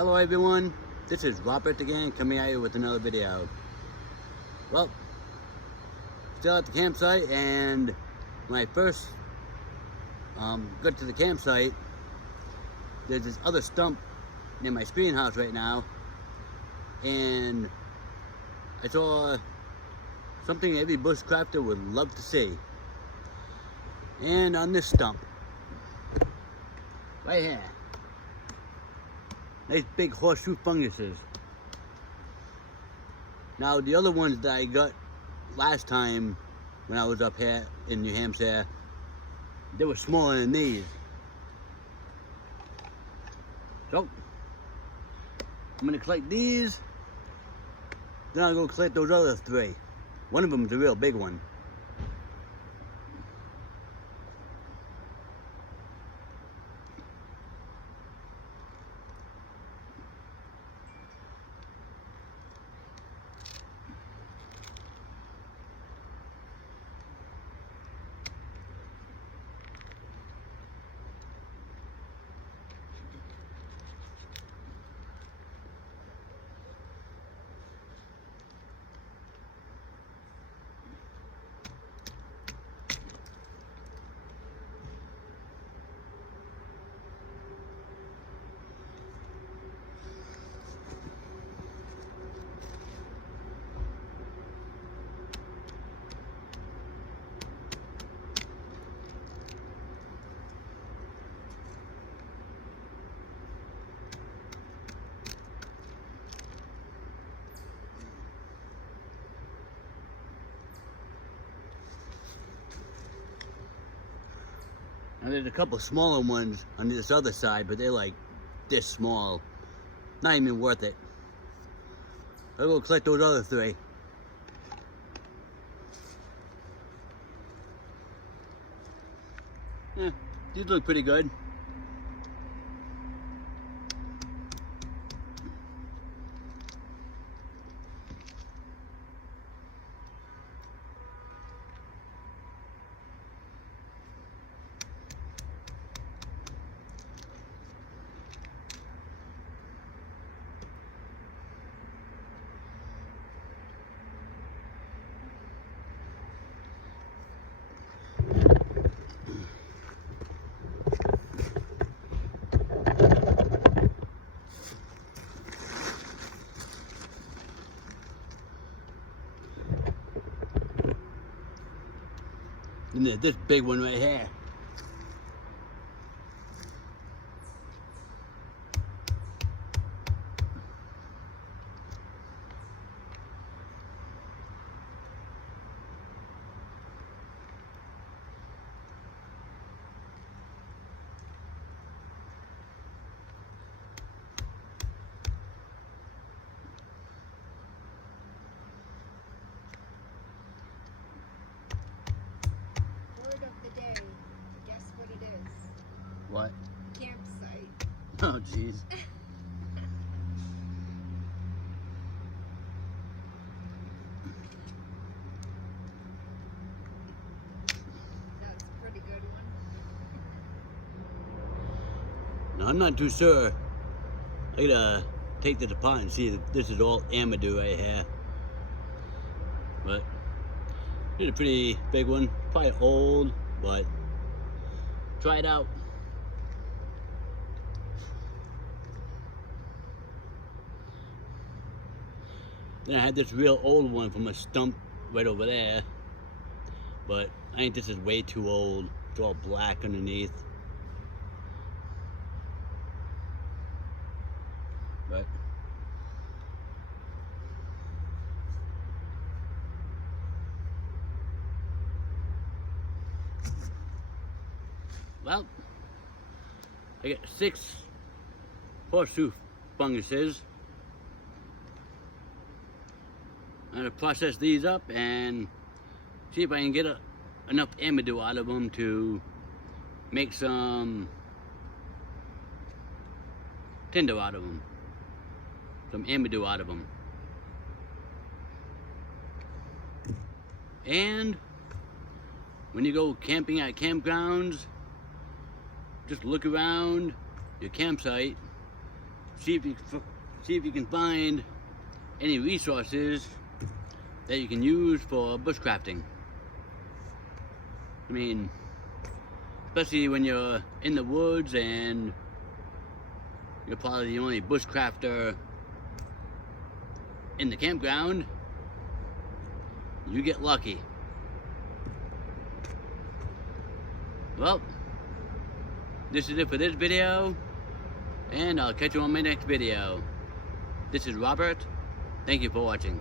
Hello everyone, this is Robert again, coming at you with another video. Well, still at the campsite, and when I first got to the campsite, there's this other stump near my screen house right now, and I saw something every bushcrafter would love to see. And on this stump, right here, nice big horseshoe funguses. Now the other ones that I got last time when I was up here in New Hampshire, they were smaller than these. So I'm gonna collect these, then I'll go collect those other three. One of them is a real big one. Now there's a couple smaller ones on this other side, but they're like this small. Not even worth it. I'll go collect those other three. Yeah, these look pretty good. And there's this big one right here. What? Campsite. Oh, jeez. That's a pretty good one. Now, I'm not too sure. I gotta take this apart and see if this is all amadou right here. But it's a pretty big one. Probably old, but try it out. Then I had this real old one from a stump right over there, but I think this is way too old. It's all black underneath. But well, I got 6 horseshoe funguses. I'm gonna process these up and see if I can get enough amadou out of them to make some tinder out of them, some amadou out of them. And when you go camping at campgrounds, just look around your campsite, see if you can find any resources that you can use for bushcrafting. I mean, especially when you're in the woods and you're probably the only bushcrafter in the campground, you get lucky. Well, this is it for this video, and I'll catch you on my next video. This is Robert. Thank you for watching.